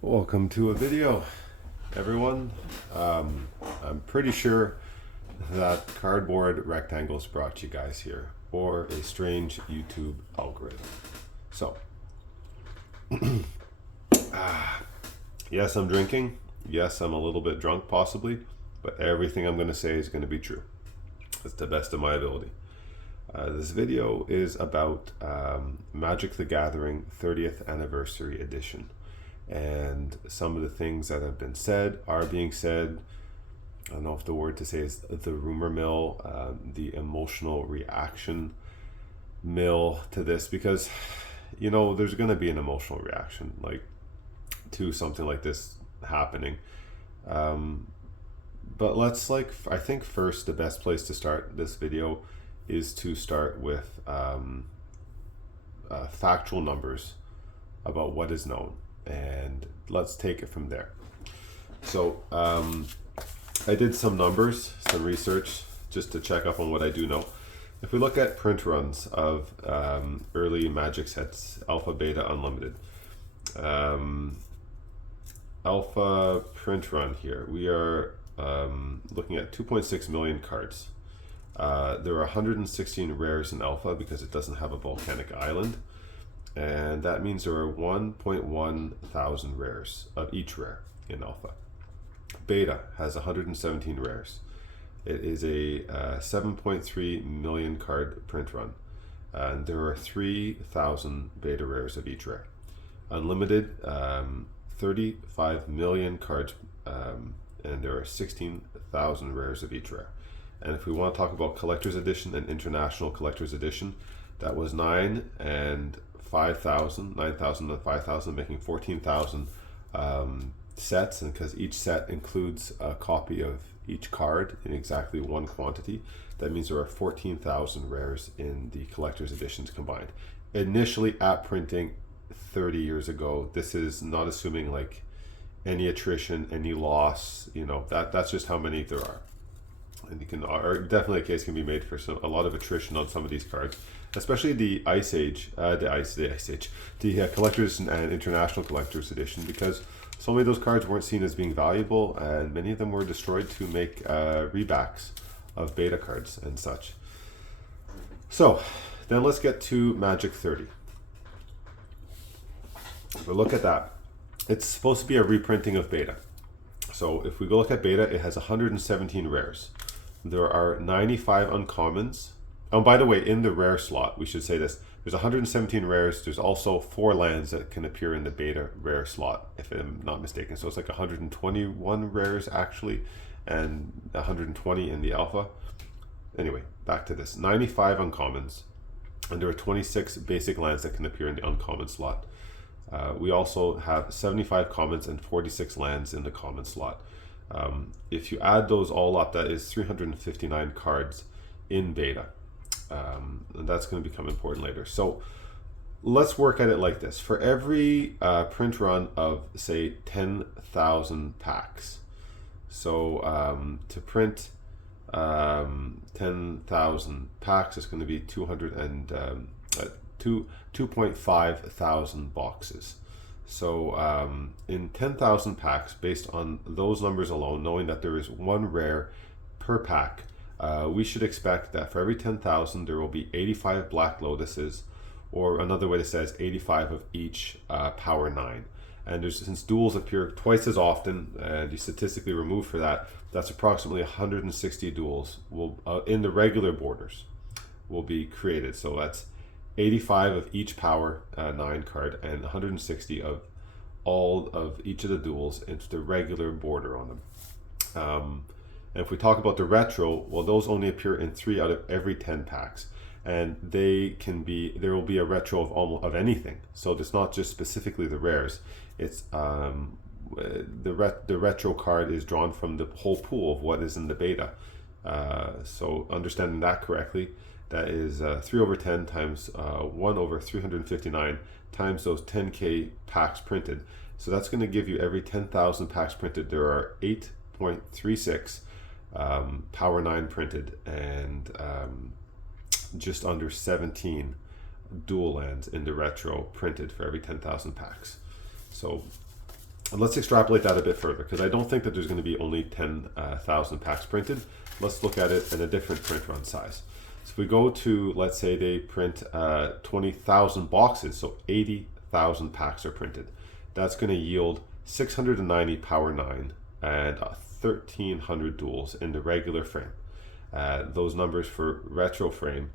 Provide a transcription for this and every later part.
Welcome to a video, everyone. I'm pretty sure that cardboard rectangles brought you guys here, or a strange YouTube algorithm. So, yes, I'm drinking. Yes, I'm a little bit drunk, possibly, but everything I'm going to say is going to be true. It's the best of my ability. This video is about Magic the Gathering 30th Anniversary Edition. And some of the things that have been said are being said. I don't know if the word to say is the rumor mill, the emotional reaction mill to this, because there's going to be an emotional reaction to something like this happening. But I think first the best place to start this video is to start with factual numbers about what is known, and let's take it from there. So I did some numbers, some research, just to check up on what I do know. If we look at print runs of early Magic sets, Alpha, Beta, Unlimited, Alpha print run here, we are looking at 2.6 million cards. There are 116 rares in Alpha because it doesn't have a volcanic island. And that means there are 1.1 thousand rares of each rare in Alpha. Beta has 117 rares. It is a 7.3 million card print run. And there are 3,000 beta rares of each rare. Unlimited, 35 million cards, and there are 16,000 rares of each rare. And if we want to talk about Collector's Edition and International Collector's Edition, that was 9,000 and 5,000, making 14,000 sets. And because each set includes a copy of each card in exactly one quantity, that means there are 14,000 rares in the collector's editions combined. Initially at printing 30 years ago, this is not assuming any attrition, any loss, that's just how many there are. And definitely a case can be made for a lot of attrition on some of these cards, especially the Ice Age, the Collector's and International Collector's Edition, because so many of those cards weren't seen as being valuable, and many of them were destroyed to make rebacks of beta cards and such. So then let's get to Magic 30. But look at that. It's supposed to be a reprinting of beta. So if we go look at beta, it has 117 rares. There are 95 uncommons. Oh, by the way, in the rare slot, we should say this. There's 117 rares. There's also 4 lands that can appear in the beta rare slot, if I'm not mistaken. So it's 121 rares actually, and 120 in the alpha. Anyway, back to this. 95 uncommons, and there are 26 basic lands that can appear in the uncommon slot. We also have 75 commons and 46 lands in the common slot. If you add those all up, that is 359 cards in beta. And that's going to become important later. So let's work at it like this. For every print run of, say, 10,000 packs, so to print 10,000 packs is going to be 2.5 thousand boxes. So in 10,000 packs, based on those numbers alone, knowing that there is one rare per pack, we should expect that for every 10,000 there will be 85 Black Lotuses, or another way to say it is 85 of each power 9. And since duels appear twice as often, and you statistically remove for that, that's approximately 160 duels in the regular borders will be created. So that's 85 of each power 9 card, and 160 of all of each of the duels into the regular border on them. And if we talk about the retro, well, those only appear in 3 out of every 10 packs, and there will be a retro of anything. So it's not just specifically the rares. It's the retro card is drawn from the whole pool of what is in the beta. So understanding that correctly, that is 3 over 10 times 1 over 359 times those 10K packs printed. So that's going to give you every 10,000 packs printed, there are 8.36 power 9 printed, and just under 17 dual lands in the retro printed for every 10,000 packs. So And let's extrapolate that a bit further, because I don't think that there's going to be only 10,000 packs printed. Let's look at it in a different print run size. So if we go to, let's say they print 20,000 boxes, so 80,000 packs are printed. That's going to yield 690 Power 9 and 1,300 duels in the regular frame. Those numbers for retro frame,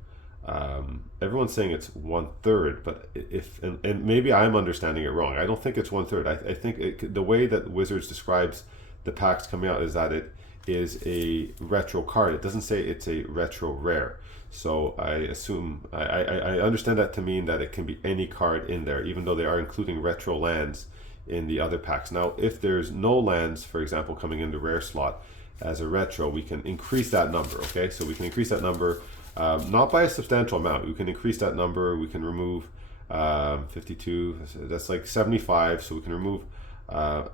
everyone's saying it's 1/3, but if and maybe I'm understanding it wrong. I don't think it's 1/3. I think the way that Wizards describes the packs coming out is that it is a retro card. It doesn't say it's a retro rare. So I assume I understand that to mean that it can be any card in there, even though they are including retro lands in the other packs. Now, if there's no lands, for example, coming in the rare slot as a retro, we can increase that number. Okay, so we can increase that number. Not by a substantial amount. We can increase that number. We can remove 52. That's like 75. So we can remove a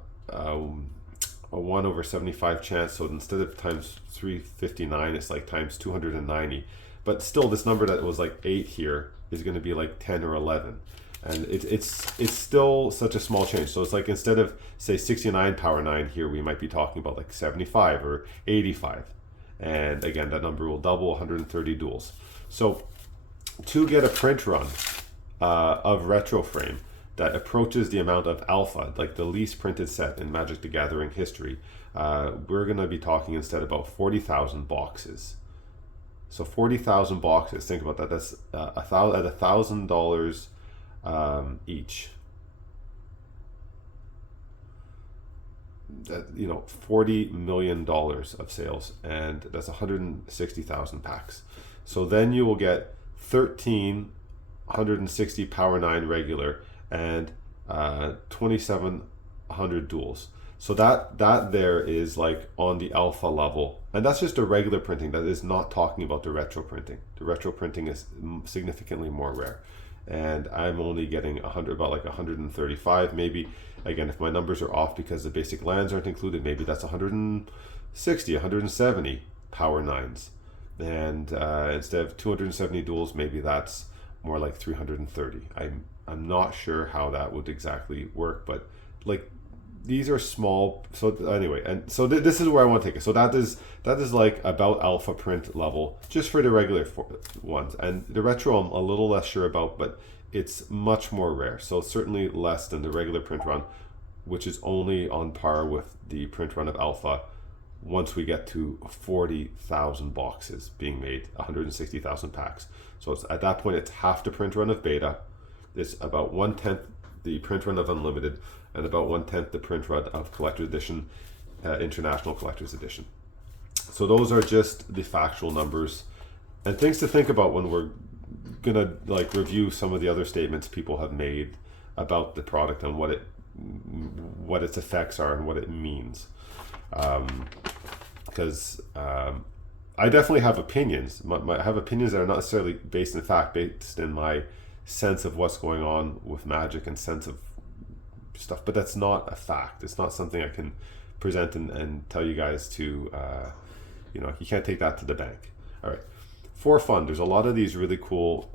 1/75 chance. So instead of times 359, it's like times 290. But still, this number that was like 8 here is going to be like 10 or 11. And it's still such a small change. So it's like instead of, say, 69 Power 9 here, we might be talking about like 75 or 85. And again, that number will double, 130 duels. So to get a print run of retro frame that approaches the amount of alpha, like the least printed set in Magic the Gathering history, we're going to be talking instead about 40,000 boxes. So 40,000 boxes, think about that. That's at $1,000 each. That, $40 million of sales, and that's 160,000 packs. So then you will get 1,360 Power 9 regular and 2,700 duels. So that there is like on the alpha level, and that's just a regular printing. That is not talking about the retro printing. The retro printing is significantly more rare, and I'm only getting about like 135 maybe. Again, if my numbers are off because the basic lands aren't included, maybe that's 160, 170 Power 9s. And instead of 270 duels, maybe that's more like 330. I'm not sure how that would exactly work, but like these are small. So anyway, and so this is where I want to take it. So that is like about alpha print level, just for the regular ones. And the retro I'm a little less sure about, but it's much more rare. So certainly less than the regular print run, which is only on par with the print run of alpha once we get to 40,000 boxes being made, 160,000 packs. So at that point, it's half the print run of beta. It's about 1/10 the print run of unlimited, and about 1/10 the print run of collector's edition, international collector's edition. So those are just the factual numbers and things to think about when we're gonna like review some of the other statements people have made about the product and what its effects are and what it means. Because I definitely have opinions. I have opinions that are not necessarily based in fact, based in my sense of what's going on with Magic and sense of stuff, but that's not a fact. It's not something I can present and tell you guys to, you can't take that to the bank. All right. For fun, there's a lot of these really cool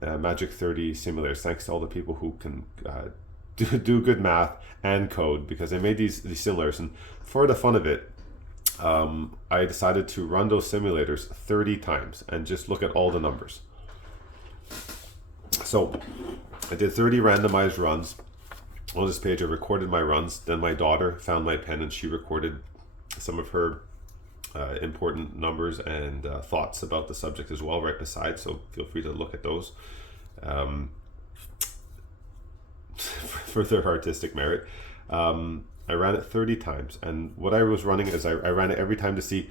Magic 30 simulators, thanks to all the people who can do good math and code, because they made these simulators. And for the fun of it, I decided to run those simulators 30 times and just look at all the numbers. So I did 30 randomized runs. On this page, I recorded my runs. Then my daughter found my pen and she recorded some of her important numbers and thoughts about the subject as well right beside, so feel free to look at those for their artistic merit. I ran it 30 times, and what I was running is I ran it every time to see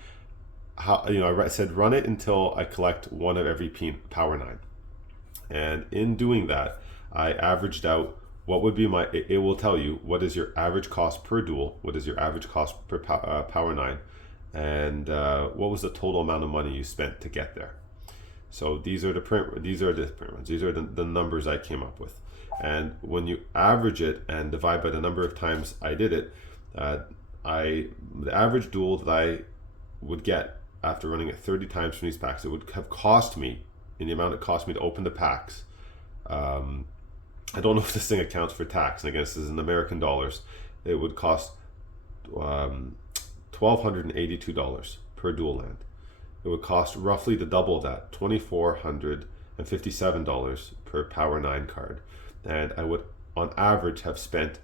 how, I said run it until I collect one of every Power 9, and in doing that I averaged out what would be it will tell you what is your average cost per duel, what is your average cost per Power 9, and what was the total amount of money you spent to get there. So these are the print runs. These are the numbers I came up with. And when you average it and divide by the number of times I did it, the average duel that I would get after running it 30 times from these packs, it would have cost me, in the amount it cost me to open the packs, I don't know if this thing accounts for tax. And again, this is in American dollars. It would cost $1,282 per dual land. It would cost roughly the double of that, $2,457 per Power 9 card. And I would, on average, have spent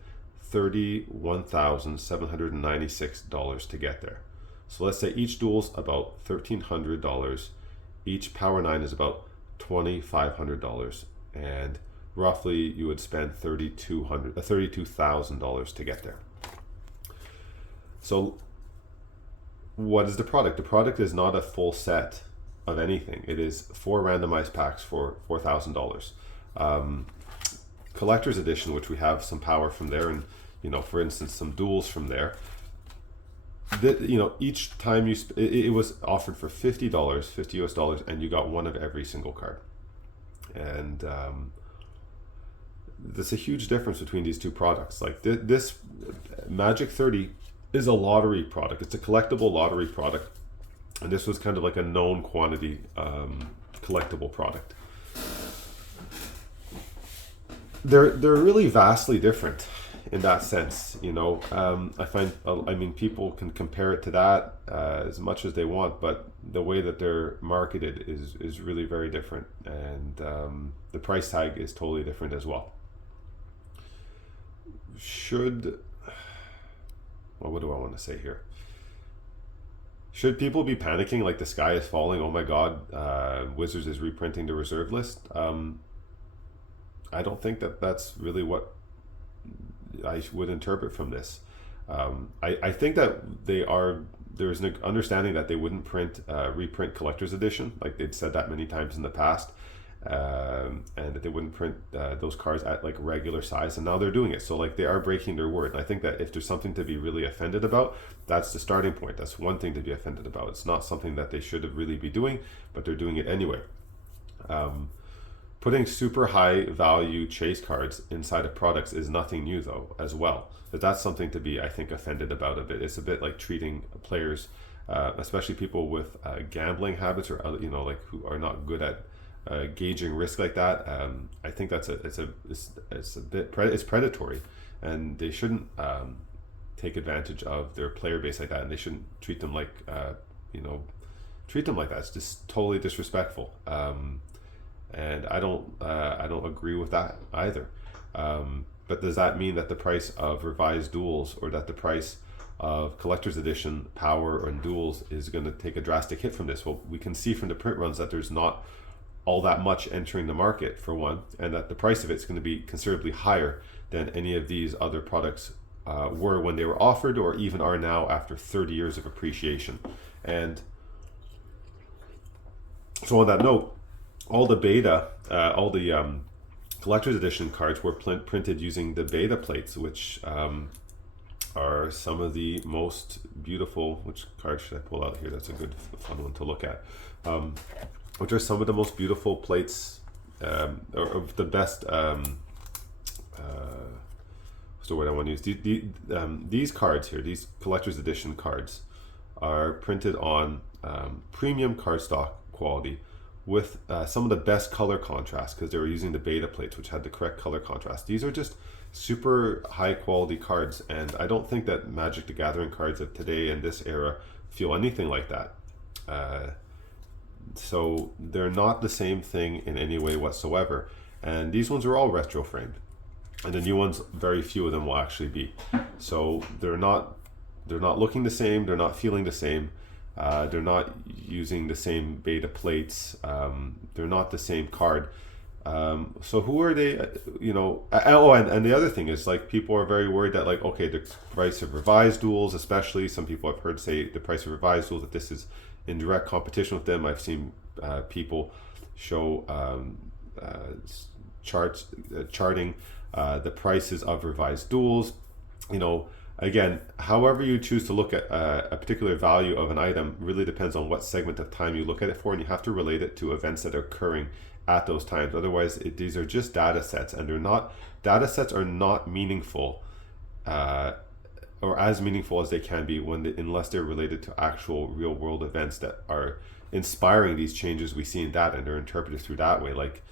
$31,796 to get there. So let's say each duel's about $1,300. Each Power 9 is about $2,500. And roughly you would spend $32,000 to get there. So what is the product? The product is not a full set of anything. It is 4 randomized packs for $4,000. Collector's edition, which we have some power from there, and for instance, some duels from there. Each time it was offered for $50, $50 US, and you got one of every single card. And there's a huge difference between these two products. Like this Magic 30 is a lottery product. It's a collectible lottery product, and this was kind of like a known quantity collectible product. They're really vastly different in that sense. I mean, people can compare it to that as much as they want, but the way that they're marketed is really very different, and the price tag is totally different as well. What do I want to say here? Should people be panicking like the sky is falling? Oh my God, Wizards is reprinting the reserve list. I don't think that that's really what I would interpret from this. I think that there's an understanding that they wouldn't reprint collector's edition, like they'd said that many times in the past, and that they wouldn't print those cards at like regular size, and now they're doing it. So like they are breaking their word. And I think that if there's something to be really offended about, that's the starting point. That's one thing to be offended about. It's not something that they should have really be doing, but they're doing it anyway. Putting super high value chase cards inside of products is nothing new though, as well. But that's something to be, I think, offended about a bit. It's a bit like treating players, especially people with gambling habits, or like who are not good at gauging risk like that. I think it's predatory, and they shouldn't take advantage of their player base like that, and they shouldn't treat them like that. It's just totally disrespectful. And I don't agree with that either. But does that mean that the price of revised duels, or that the price of collector's edition power or duels is going to take a drastic hit from this? Well, we can see from the print runs that there's not all that much entering the market, for one, and that the price of it's going to be considerably higher than any of these other products were when they were offered, or even are now after 30 years of appreciation. And so on that note, all the collector's edition cards were printed using the beta plates, which are some of the most beautiful. Which card should I pull out here? That's a good, fun one to look at. Which are some of the most beautiful plates, or the best. What's the word I want to use? These cards here, these collector's edition cards, are printed on premium cardstock quality, with some of the best color contrast, because they were using the beta plates, which had the correct color contrast. These are just super high quality cards, and I don't think that Magic the Gathering cards of today and this era feel anything like that. So they're not the same thing in any way whatsoever. And these ones are all retro framed, and the new ones, very few of them will actually be. So they're not looking the same. They're not feeling the same. They're not using the same beta plates. They're not the same card. So who are they? And the other thing is, like, people are very worried that, like, okay, the price of revised duels, especially, some people I've heard say the price of revised duels, that this is in direct competition with them. I've seen people show charting the prices of revised duels. Again, however you choose to look at a particular value of an item really depends on what segment of time you look at it for, and you have to relate it to events that are occurring at those times. Otherwise, these are just data sets, and data sets are not meaningful, or as meaningful as they can be unless they're related to actual real world events that are inspiring these changes we see in data, and they're interpreted through that way. Like,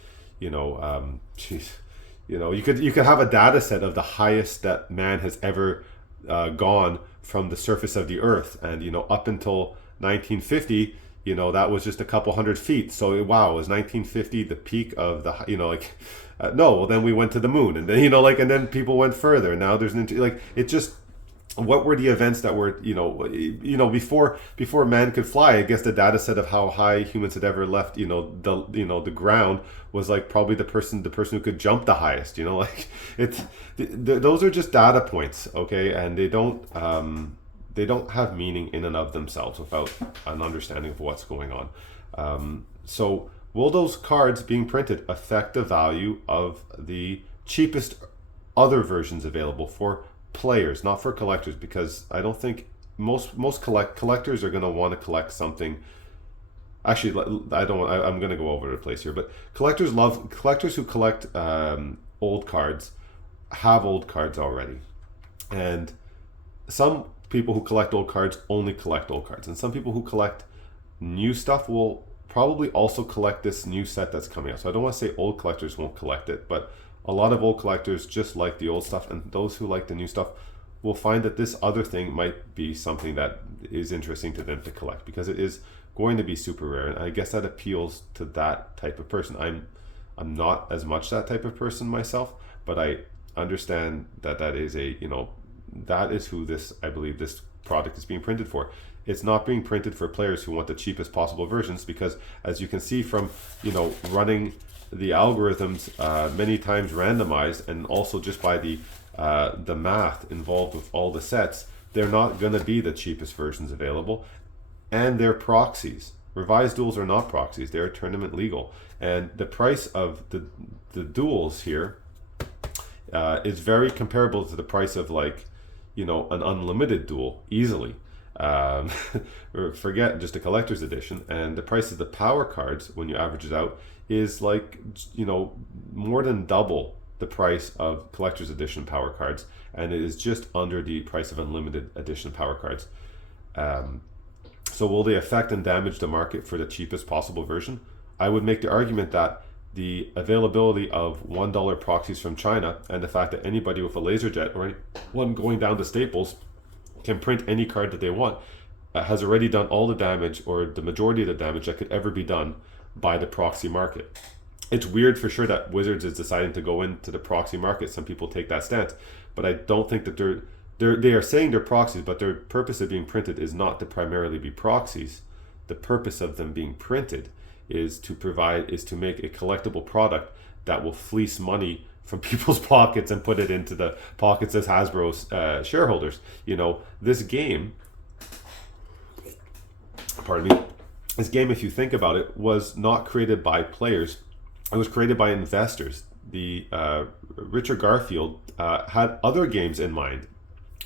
You know, you could have a data set of the highest that man has ever gone from the surface of the earth, and you know, up until 1950, you know, that was just a couple hundred feet. So wow, was 1950 the peak of the, you know, like no, well then we went to the moon, and then, you know, like, and then people went further. And now there's an like, it just, what were the events that were, before man could fly? I guess the data set of how high humans had ever left, the ground was like probably the person who could jump the highest, like it's those are just data points, okay, and they don't have meaning in and of themselves without an understanding of what's going on. So will those cards being printed affect the value of the cheapest other versions available for players, not for collectors? Because I don't think most collectors are going to want to collect something. Actually, I'm going to go over the place here, but collectors who collect old cards have old cards already, and some people who collect old cards only collect old cards, and some people who collect new stuff will probably also collect this new set that's coming out. So I don't want to say old collectors won't collect it, but a lot of old collectors just like the old stuff, and those who like the new stuff will find that this other thing might be something that is interesting to them to collect, because it is going to be super rare, and I guess that appeals to that type of person. I'm not as much that type of person myself, but I understand that that is who I believe this product is being printed for. It's not being printed for players who want the cheapest possible versions, because as you can see from running the algorithms many times randomized, and also just by the math involved with all the sets, they're not going to be the cheapest versions available, and they're proxies. Revised duels are not proxies; they're tournament legal, and the price of the duels here is very comparable to the price of an unlimited duel easily. Or forget just a collector's edition, and the price of the power cards, when you average it out, is more than double the price of collector's edition power cards, and it is just under the price of unlimited edition power cards. So will they affect and damage the market for the cheapest possible version? I would make the argument that the availability of $1 proxies from China, and the fact that anybody with a LaserJet or anyone going down to Staples can print any card that they want, has already done all the damage, or the majority of the damage that could ever be done by the proxy market. It's weird for sure that Wizards is deciding to go into the proxy market. Some people take that stance, but I don't think that they are saying they're proxies, but their purpose of being printed is not to primarily be proxies. The purpose of them being printed is to make a collectible product that will fleece money from people's pockets and put it into the pockets of Hasbro's shareholders. This game, if you think about it, was not created by players. It was created by investors. The Richard Garfield had other games in mind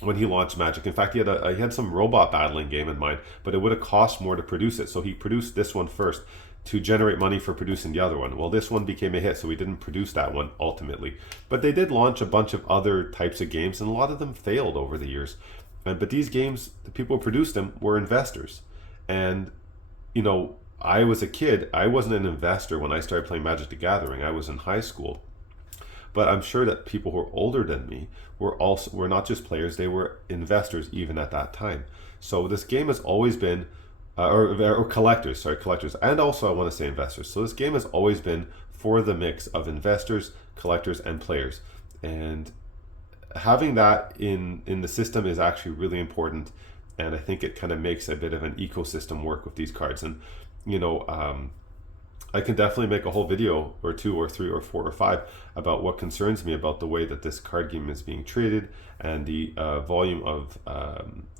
when he launched Magic. In fact, he had some robot battling game in mind, but it would have cost more to produce it. So he produced this one first to generate money for producing the other one. Well, this one became a hit, so we didn't produce that one ultimately. But they did launch a bunch of other types of games, and a lot of them failed over the years. But these games, the people who produced them were investors. And, I was a kid. I wasn't an investor when I started playing Magic the Gathering. I was in high school. But I'm sure that people who are older than me were not just players, they were investors even at that time. So this game has always been or collectors, and also I want to say investors. So this game has always been for the mix of investors, collectors, and players. And having that in the system is actually really important, and I think it kind of makes a bit of an ecosystem work with these cards. And I can definitely make a whole video or 2 or 3 or 4 or 5 about what concerns me about the way that this card game is being treated, and the volume of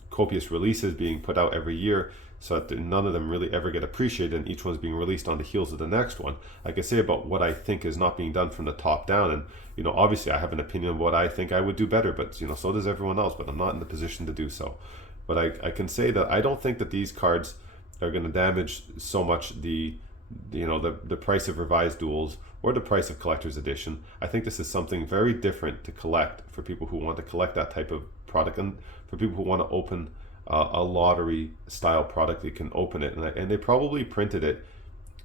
copious releases being put out every year, so that none of them really ever get appreciated, and each one's being released on the heels of the next one. I can say about what I think is not being done from the top down, and obviously I have an opinion of what I think I would do better, but so does everyone else, but I'm not in the position to do so. But I can say that I don't think that these cards are going to damage so much the price of revised duels or the price of collector's edition. I think this is something very different to collect for people who want to collect that type of product, and for people who want to open a lottery style product. They can open it, and they probably printed it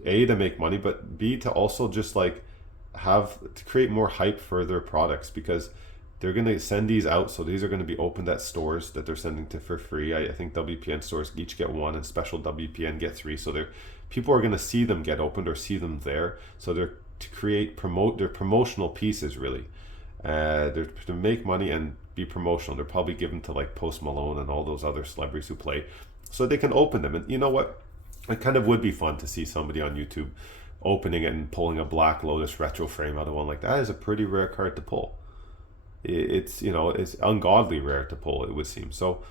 A, to make money, but B, to also just to create more hype for their products, because they're going to send these out. So these are going to be opened at stores that they're sending to for free. I think WPN stores each get one, and special WPN get three. So people are going to see them get opened or see them there. So they're to promote their promotional pieces, really. They're to make money and be promotional. They're probably given to like Post Malone and all those other celebrities who play, so they can open them. And you know what? It kind of would be fun to see somebody on YouTube opening it and pulling a Black Lotus retro frame out of one. Like, that is a pretty rare card to pull. It's it's ungodly rare to pull, it would seem. So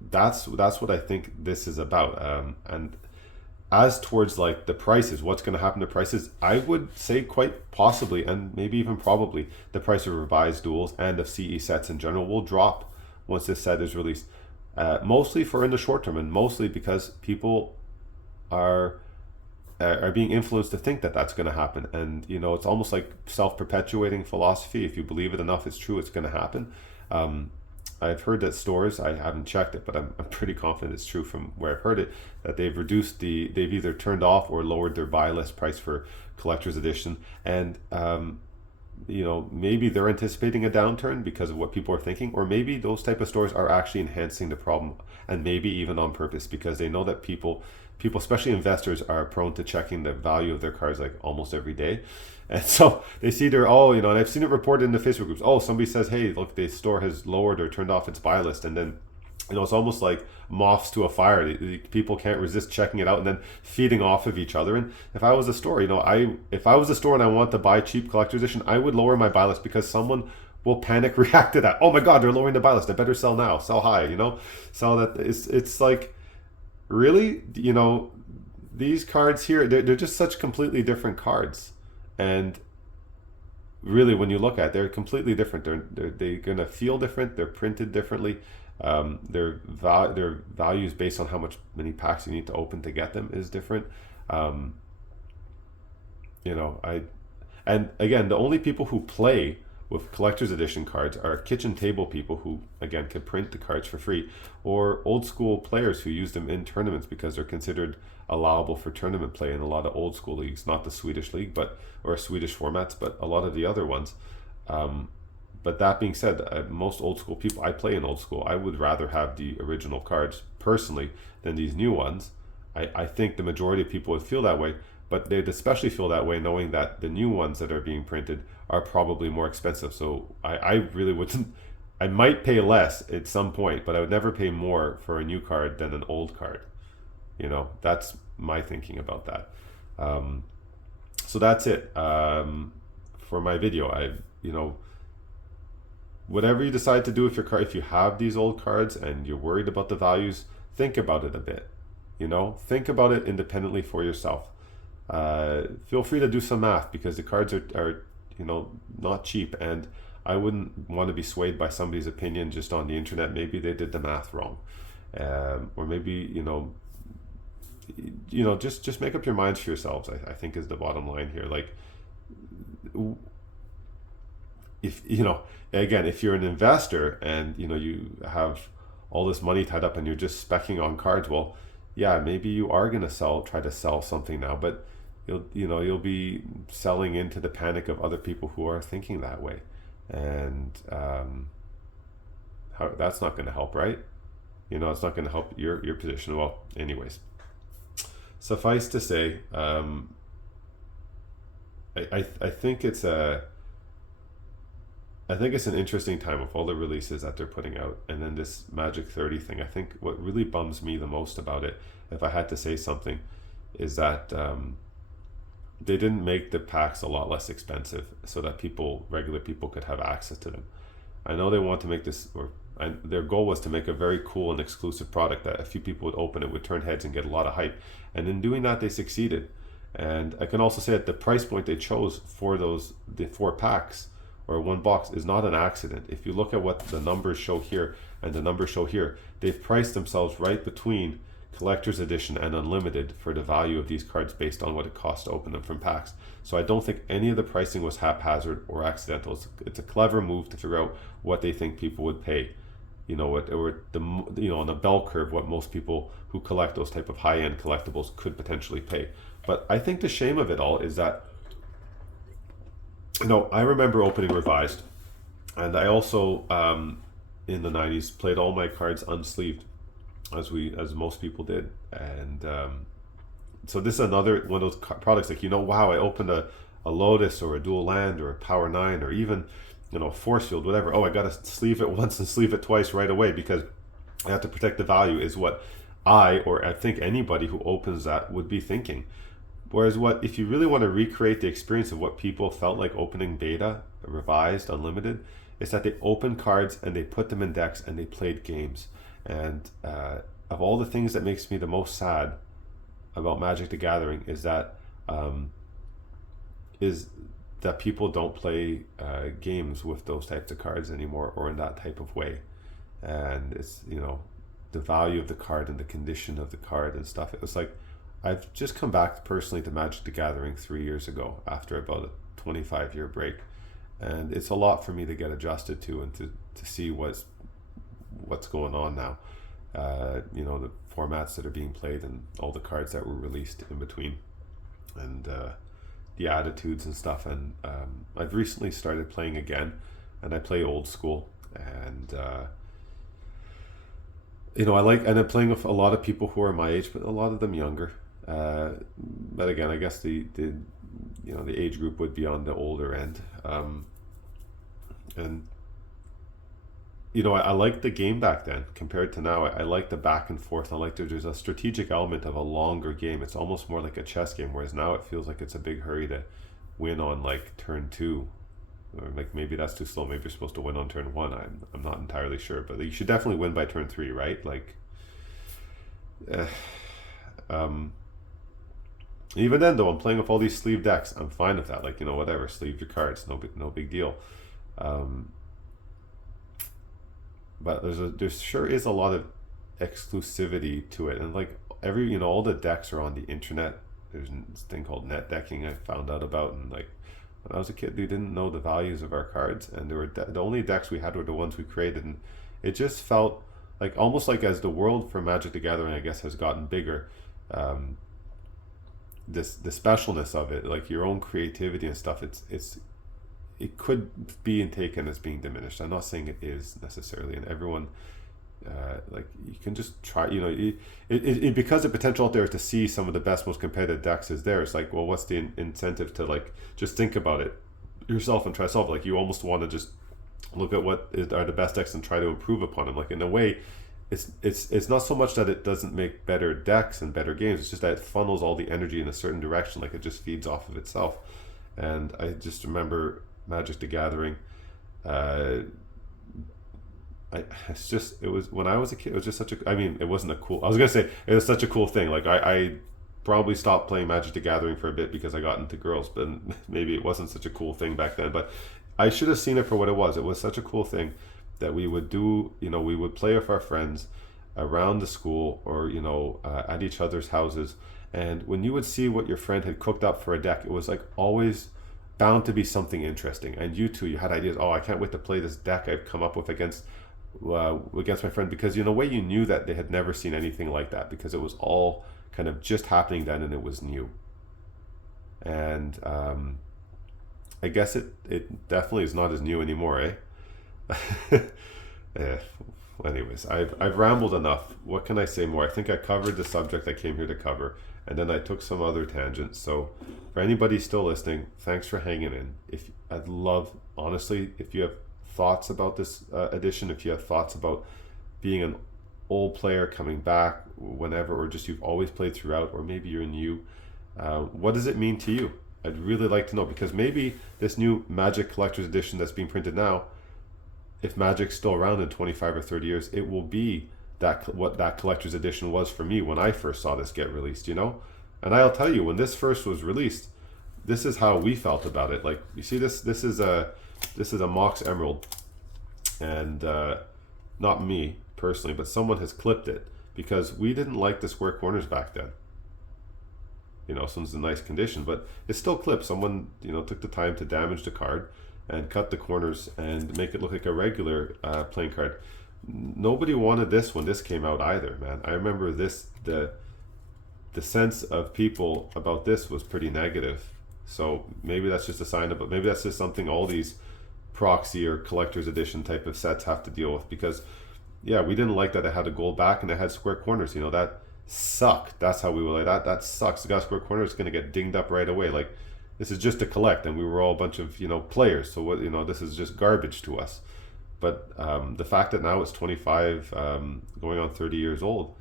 that's what I think this is about. And as towards like the prices, what's going to happen to prices, I would say quite possibly, and maybe even probably, the price of revised duels and of CE sets in general will drop once this set is released. Mostly for in the short term, and mostly because people are being influenced to think that that's going to happen. And it's almost like self-perpetuating philosophy. If you believe it enough, it's true, it's going to happen. I've heard that stores, I haven't checked it, but I'm pretty confident it's true from where I've heard it, that they've either turned off or lowered their buy list price for collector's edition. And maybe they're anticipating a downturn because of what people are thinking, or maybe those type of stores are actually enhancing the problem, and maybe even on purpose, because they know that people, especially investors, are prone to checking the value of their cards like almost every day. And so they see and I've seen it reported in the Facebook groups. Somebody says, hey, look, the store has lowered or turned off its buy list. And then, it's almost like moths to a fire. People can't resist checking it out and then feeding off of each other. And if I was a store, if I was a store and I want to buy cheap collector's edition, I would lower my buy list, because someone will panic react to that. Oh my God, they're lowering the buy list. I better sell now, sell high, sell that. It's like, really, these cards here, they're just such completely different cards. And really, when you look at it, they're completely different. They're going to feel different. They're printed differently. Their values based on how many packs you need to open to get them is different. And again, the only people who play with collector's edition cards are kitchen table people who, again, can print the cards for free, or old school players who use them in tournaments because they're considered allowable for tournament play in a lot of old school leagues, not the Swedish league, or Swedish formats, but a lot of the other ones. But that being said, most old school people, I play in old school, I would rather have the original cards personally than these new ones. I think the majority of people would feel that way, but they'd especially feel that way knowing that the new ones that are being printed are probably more expensive. So I really wouldn't, I might pay less at some point, but I would never pay more for a new card than an old card. That's my thinking about that. So that's it for my video. Whatever you decide to do with your card, if you have these old cards and you're worried about the values, think about it a bit. Think about it independently for yourself. Feel free to do some math, because the cards are not cheap, and I wouldn't want to be swayed by somebody's opinion just on the internet. Maybe they did the math wrong, or maybe just make up your minds for yourselves, I think is the bottom line here. Like, if again, if you're an investor and you have all this money tied up and you're just specking on cards, well, yeah, maybe you are going to try to sell something now, but you'll be selling into the panic of other people who are thinking that way, and that's not going to help, right? It's not going to help your position. Well, anyways, suffice to say, I think it's an interesting time with all the releases that they're putting out, and then this Magic 30 thing. I think what really bums me the most about it, if I had to say something, is that they didn't make the packs a lot less expensive so that regular people could have access to them. I know they want to make this, their goal was to make a very cool and exclusive product that a few people would open, it would turn heads and get a lot of hype. And in doing that, they succeeded. And I can also say that the price point they chose for the 4 packs or 1 box is not an accident. If you look at what the numbers show here and the numbers show here, they've priced themselves right between collector's edition and unlimited for the value of these cards based on what it costs to open them from packs. So I don't think any of the pricing was haphazard or accidental. It's a clever move to figure out what they think people would pay, on the bell curve, what most people who collect those type of high-end collectibles could potentially pay. But I think the shame of it all is that No, I remember opening Revised, and I also in the '90s played all my cards unsleeved, as most people did, and so this is another one of those products like, wow, I opened a Lotus or a Dual Land or a Power 9 or even, Force Field, whatever. Oh, I got to sleeve it once and sleeve it twice right away because I have to protect the value, is what I think anybody who opens that would be thinking. Whereas if you really want to recreate the experience of what people felt like opening Beta, Revised, Unlimited, is that they opened cards and they put them in decks and they played games. And of all the things that makes me the most sad about Magic the Gathering is that people don't play games with those types of cards anymore, or in that type of way. And it's, the value of the card and the condition of the card and stuff. It was like, I've just come back personally to Magic the Gathering 3 years ago after about a 25-year break, and it's a lot for me to get adjusted to and to see what's going on now. The formats that are being played and all the cards that were released in between, and the attitudes and stuff. And I've recently started playing again, and I play old school, and and I'm playing with a lot of people who are my age, but a lot of them younger. But again, I guess the age group would be on the older end. And I liked the game back then compared to now. I like the back and forth. I like there's a strategic element of a longer game. It's almost more like a chess game, whereas now it feels like it's a big hurry to win on like turn 2. Or like maybe that's too slow. Maybe you're supposed to win on turn 1. I'm not entirely sure, but you should definitely win by turn 3, right? Like, even then though, I'm playing with all these sleeve decks. I'm fine with that. Like, whatever, sleeve your cards, no big deal. But there sure is a lot of exclusivity to it, and like all the decks are on the internet. There's this thing called net decking I found out about, and like when I was a kid, we didn't know the values of our cards, and the only decks we had were the ones we created, and it just felt like almost like as the world for Magic the Gathering, I guess, has gotten bigger. The specialness of it, like your own creativity and stuff, it could be taken as being diminished. I'm not saying it is necessarily, and everyone, like, you can just try. Because the potential out there to see some of the best, most competitive decks is there. It's like, well, what's the incentive to like just think about it yourself and try to solve it? Like, you almost want to just look at what are the best decks and try to improve upon them. Like, in a way, it's not so much that it doesn't make better decks and better games. It's just that it funnels all the energy in a certain direction. Like, it just feeds off of itself. And I just remember Magic the Gathering. It was when I was a kid. It was just such a. I mean, it wasn't a cool. I was gonna say it was such a cool thing. Like I probably stopped playing Magic the Gathering for a bit because I got into girls, but maybe it wasn't such a cool thing back then. But I should have seen it for what it was. It was such a cool thing that we would do. We would play with our friends around the school, or at each other's houses. And when you would see what your friend had cooked up for a deck, it was like always bound to be something interesting. And you had ideas. Oh, I can't wait to play this deck I've come up with against my friend, because in a way you knew that they had never seen anything like that, because it was all kind of just happening then and it was new. And I guess it definitely is not as new anymore, eh? Anyways, I've rambled enough. What can I say more? I think I covered the subject I came here to cover, and then I took some other tangents. So for anybody still listening, thanks for hanging in. I'd love, honestly, if you have thoughts about this edition, if you have thoughts about being an old player coming back whenever, or just you've always played throughout, or maybe you're new, what does it mean to you? I'd really like to know, because maybe this new Magic Collector's Edition that's being printed now, if Magic's still around in 25 or 30 years, it will be what that collector's edition was for me when I first saw this get released, And I'll tell you, when this first was released, this is how we felt about it. Like, you see this is a Mox Emerald, and not me personally, but someone has clipped it because we didn't like the square corners back then. Someone's in nice condition, but it's still clipped. Someone, took the time to damage the card and cut the corners and make it look like a regular playing card. Nobody wanted this when this came out either, man. I remember the sense of people about this was pretty negative. So maybe that's just a sign of, but maybe that's just something all these proxy or collector's edition type of sets have to deal with, because yeah, we didn't like that it had a gold back and it had square corners. You know, that sucked. That's how we were like, that sucks. It got square corners, it's gonna get dinged up right away. Like, this is just to collect, and we were all a bunch of, you know, players. So what, you know, this is just garbage to us. But the fact that now it's 25, going on 30 years old,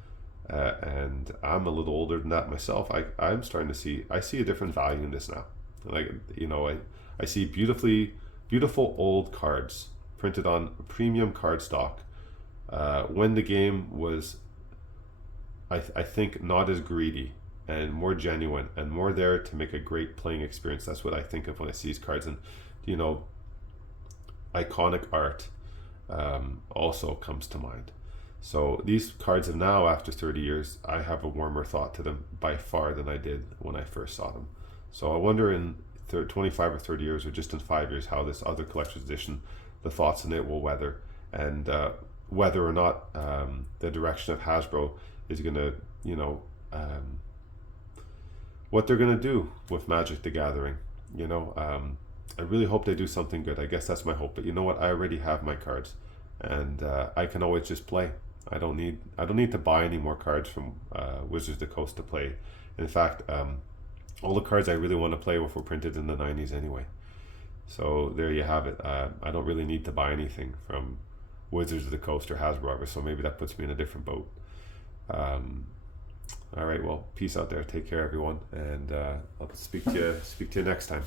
and I'm a little older than that myself, I'm starting to see, I see a different value in this now. Like, you know, I see beautiful old cards printed on premium cardstock. When the game was, I think, not as greedy and more genuine and more there to make a great playing experience. That's what I think of when I see these cards. And, you know, iconic art also comes to mind. So these cards have now, after 30 years, I have a warmer thought to them by far than I did when I first saw them. So I wonder in 25 or 30 years, or just in 5 years, how this other collector's edition, the thoughts in it will weather, and whether or not the direction of Hasbro is going to, you know, what they're going to do with Magic the Gathering. You know, I really hope they do something good. I guess that's my hope. But you know what? I already have my cards, and I can always just play. I don't need to buy any more cards from Wizards of the Coast to play. In fact, all the cards I really want to play with were printed in the 90s anyway. So there you have it. I don't really need to buy anything from Wizards of the Coast or Hasbro, so maybe that puts me in a different boat. All right, well, peace out there. Take care, everyone, and I'll speak to you next time.